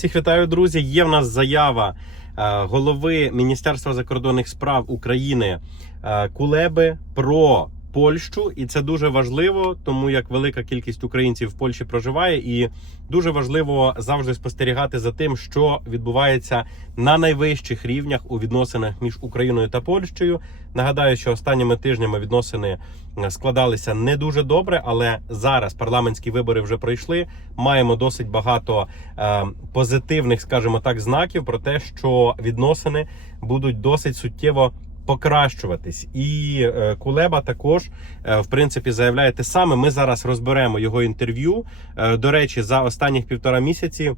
Всіх вітаю, друзі. Є в нас заява е, голови Міністерства закордонних справ України е, Кулеби про Польщу, і це дуже важливо, тому як велика кількість українців в Польщі проживає, і дуже важливо завжди спостерігати за тим, що відбувається на найвищих рівнях у відносинах між Україною та Польщею. Нагадаю, що останніми тижнями відносини е, складалися не дуже добре, але зараз парламентські вибори вже пройшли. Маємо досить багато е, позитивних, скажімо так, знаків про те, що відносини будуть досить суттєво покращуватись. І е, Кулеба також е, в принципі заявляє те саме. Ми зараз розберемо його інтерв'ю. Е, до речі, за останніх півтора місяці.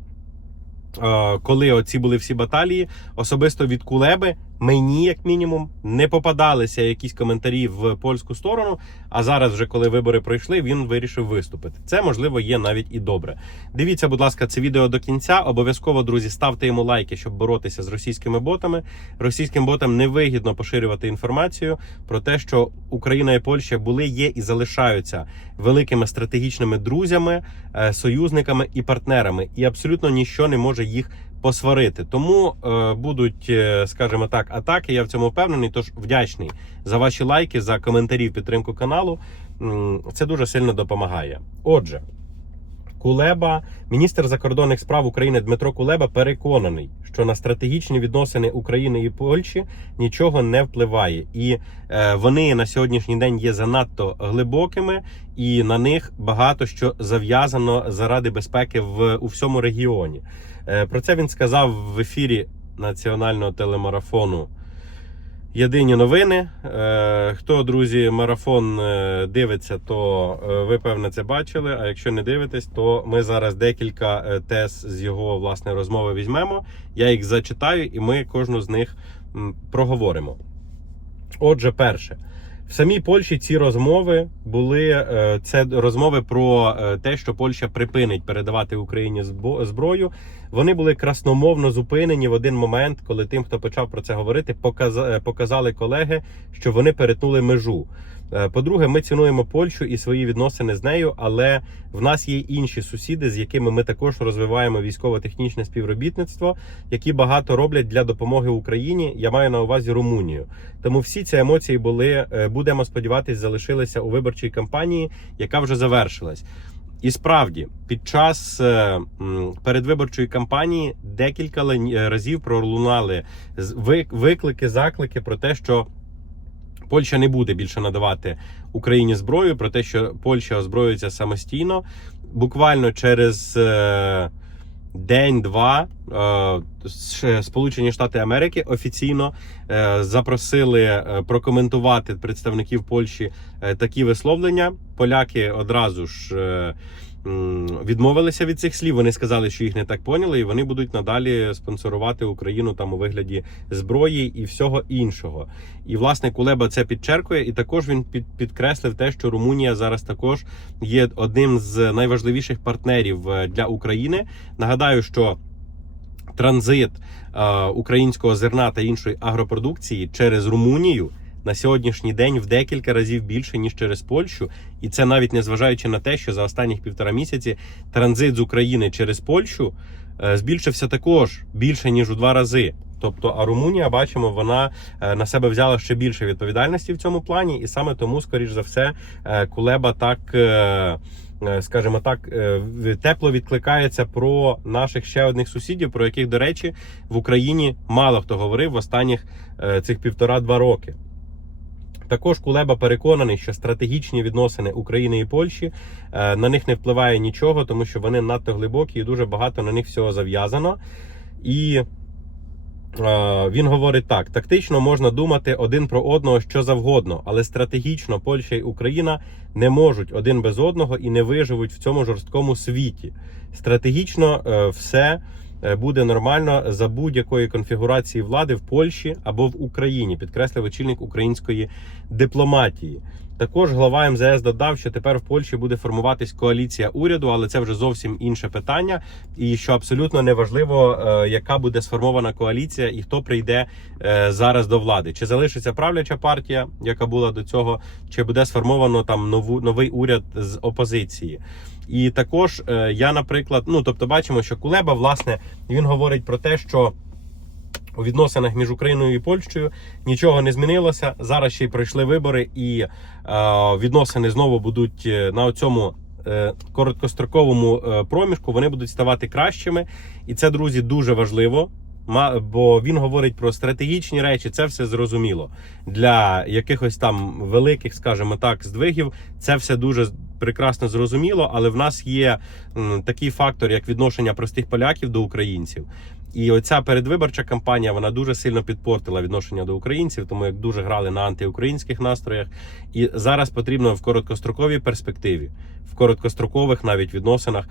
Е, Коли оці були всі баталії, особисто від Кулеби мені, як мінімум, не попадалися якісь коментарі в польську сторону. А зараз, вже коли вибори пройшли, він вирішив виступити. Це можливо є навіть і добре. Дивіться, будь ласка, це відео до кінця. Обов'язково, друзі, ставте йому лайки, щоб боротися з російськими ботами. Російським ботам невигідно поширювати інформацію про те, що Україна і Польща були, є і залишаються великими стратегічними друзями, е, союзниками і партнерами, і абсолютно ніщо не може їх посварити. Тому е, будуть, е, скажімо так, атаки. Я в цьому впевнений. Тож вдячний за ваші лайки, за коментарі підтримку каналу. Це дуже сильно допомагає. Отже. Кулеба, міністр закордонних справ України Дмитро Кулеба переконаний, що на стратегічні відносини України і Польщі нічого не впливає, і е, вони на сьогоднішній день є занадто глибокими, і на них багато що зав'язано заради безпеки в у всьому регіоні. Е, про це він сказав в ефірі національного телемарафону. Єдині новини. Е, Хто, друзі, марафон е, дивиться, то ви певне це бачили. А якщо не дивитесь, то ми зараз декілька тез з його власне розмови візьмемо. Я їх зачитаю, і ми кожну з них проговоримо. Отже, перше. В самій Польщі ці розмови були е, це розмови про е, те, що Польща припинить передавати Україні зброю. Вони були красномовно зупинені в один момент, коли тим, хто почав про це говорити, е, показали колеги, що вони перетнули межу. Е, По-друге, ми цінуємо Польщу і свої відносини з нею, але в нас є інші сусіди, з якими ми також розвиваємо військово-технічне співробітництво, які багато роблять для допомоги Україні. Я маю на увазі Румунію. Тому всі ці емоції були, е, будемо сподіватись, залишилися у виборчій кампанії, яка вже завершилась. І справді, під час е, передвиборчої кампанії декілька разів пролунали виклики, заклики про те, що Польща не буде більше надавати Україні зброю, про те, що Польща озброюється самостійно. Буквально через е, день-два е, Сполучені Штати Америки офіційно е, запросили прокоментувати представників Польщі такі висловлення. Поляки одразу ж. Відмовилися від цих слів. Вони сказали, що їх не так поняли, і вони будуть надалі спонсорувати Україну там у вигляді зброї і всього іншого. І власне Кулеба це підчеркує, і також він під, підкреслив те, що Румунія зараз також є одним з найважливіших партнерів е, для України. Нагадаю, що транзит е, українського зерна та іншої агропродукції через Румунію. На сьогоднішній день в декілька разів більше ніж через Польщу, і це навіть не зважаючи на те, що за останніх півтора місяці транзит з України через Польщу е, збільшився також більше ніж у два рази. Тобто, а Румунія, бачимо, вона е, на себе взяла ще більше відповідальності в цьому плані, і саме тому, скоріш за все, е, Кулеба так. Скажімо так, тепло відкликається про наших ще одних сусідів, про яких, до речі, в Україні мало хто говорив в останніх цих півтора-два роки. Також Кулеба переконаний, що стратегічні відносини України і Польщі е, на них не впливає нічого, тому що вони надто глибокі і дуже багато на них всього зав'язано. І е, він говорить так: тактично можна думати один про одного що завгодно, але стратегічно Польща і Україна не можуть один без одного і не виживуть в цьому жорсткому світі. Стратегічно е, все буде нормально за будь-якої конфігурації влади в Польщі або в Україні, підкреслив очільник української дипломатії. Також глава МЗС додав, що тепер в Польщі буде формуватись коаліція уряду, але це вже зовсім інше питання. І що абсолютно неважливо, е, яка буде сформована коаліція і хто прийде е, зараз до влади. Чи залишиться правляча партія, яка була до цього, чи буде сформовано там нову новий уряд з опозиції. І також е, я, наприклад, ну тобто, бачимо, що Кулеба, власне, він говорить про те, що у відносинах між Україною і Польщею нічого не змінилося. Зараз ще й пройшли вибори, і е, відносини знову будуть е, на цьому е, короткостроковому е, проміжку. Вони будуть ставати кращими, і це, друзі, дуже важливо. Бо він говорить про стратегічні речі, це все зрозуміло. Для якихось там великих, скажімо так, здвигів це все дуже прекрасно зрозуміло. Але в нас є такий фактор, як відношення простих поляків до українців. І оця передвиборча кампанія вона дуже сильно підпортила відношення до українців, тому як дуже грали на антиукраїнських настроях. І зараз потрібно в короткостроковій перспективі, в короткострокових навіть відносинах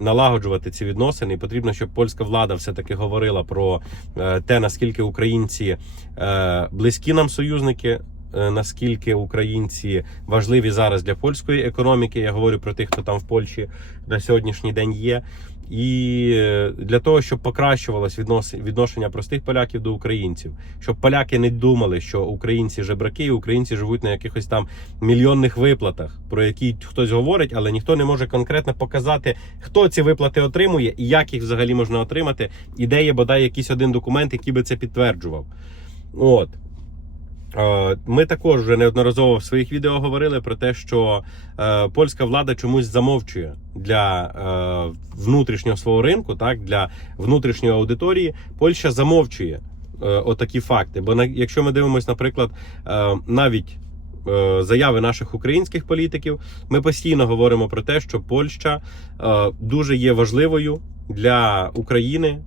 налагоджувати ці відносини. І потрібно, щоб польська влада все таки говорила про е, те, наскільки українці е, близькі нам союзники. Е, Наскільки українці важливі зараз для польської економіки? Я говорю про тих, хто там в Польщі на сьогоднішній день є. І е, для того, щоб покращувалось відношення простих поляків до українців, щоб поляки не думали, що українці жебраки, і українці живуть на якихось там мільйонних виплатах, про які хтось говорить, але ніхто не може конкретно показати, хто ці виплати отримує і як їх взагалі можна отримати, і де є бодай якийсь один документ, який би це підтверджував. От. Е, Ми також вже неодноразово в своїх відео говорили про те, що е, польська влада чомусь замовчує для е, внутрішнього свого ринку, так для внутрішньої аудиторії. Польща замовчує е, отакі факти. Бо на, якщо ми дивимося, наприклад, е, навіть е, заяви наших українських політиків, ми постійно говоримо про те, що Польща е, дуже є важливою для України.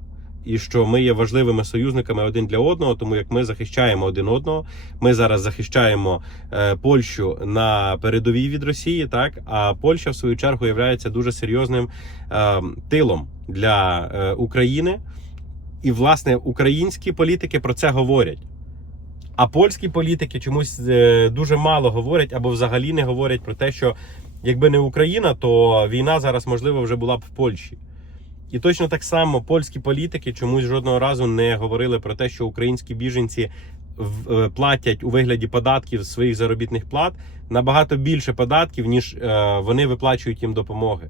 І що ми є важливими союзниками один для одного, тому як ми захищаємо один одного. Ми зараз захищаємо е, Польщу на передовій від Росії, так а Польща в свою чергу є дуже серйозним е, тилом для е, України. І власне українські політики про це говорять. А польські політики чомусь е, дуже мало говорять або взагалі не говорять про те, що якби не Україна, то війна зараз можливо вже була б в Польщі. І точно так само польські політики чомусь жодного разу не говорили про те, що українські біженці е, платять у вигляді податків своїх заробітних плат набагато більше податків, ніж е, вони виплачують їм допомоги.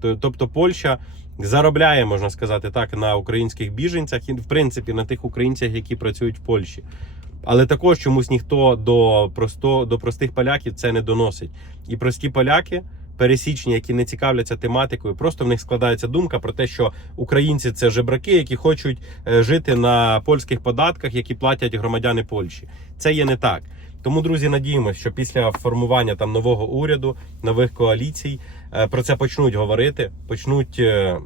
Тобто Польща заробляє, можна сказати так, на українських біженцях і в принципі на тих українцях, які працюють в Польщі. Але також чомусь ніхто до просто до простих поляків це не доносить. І прості поляки, пересічні, які не цікавляться тематикою, просто в них складається думка про те, що українці це жебраки, які хочуть е, жити на польських податках, які платять громадяни Польщі. Це є не так. Тому, друзі, надіємося, що після формування там нового уряду, нових коаліцій про це почнуть говорити, почнуть е,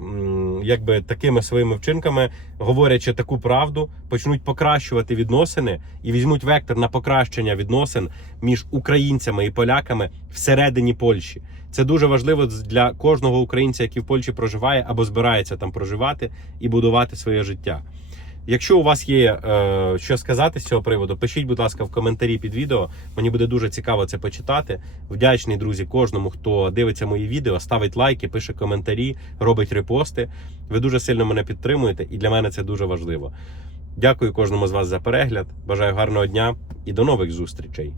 якби такими своїми вчинками, говорячи таку правду, почнуть покращувати відносини і візьмуть вектор на покращення відносин між українцями і поляками всередині Польщі. Це дуже важливо для кожного українця, який в Польщі проживає або збирається там проживати і будувати своє життя. Якщо у вас є е, що сказати з цього приводу, пишіть, будь ласка, в коментарі під відео. Мені буде дуже цікаво це почитати. Вдячний, друзі, кожному, хто дивиться мої відео, ставить лайки, пише коментарі, робить репости. Ви дуже сильно мене підтримуєте, і для мене це дуже важливо. Дякую кожному з вас за перегляд. Бажаю гарного дня і до нових зустрічей.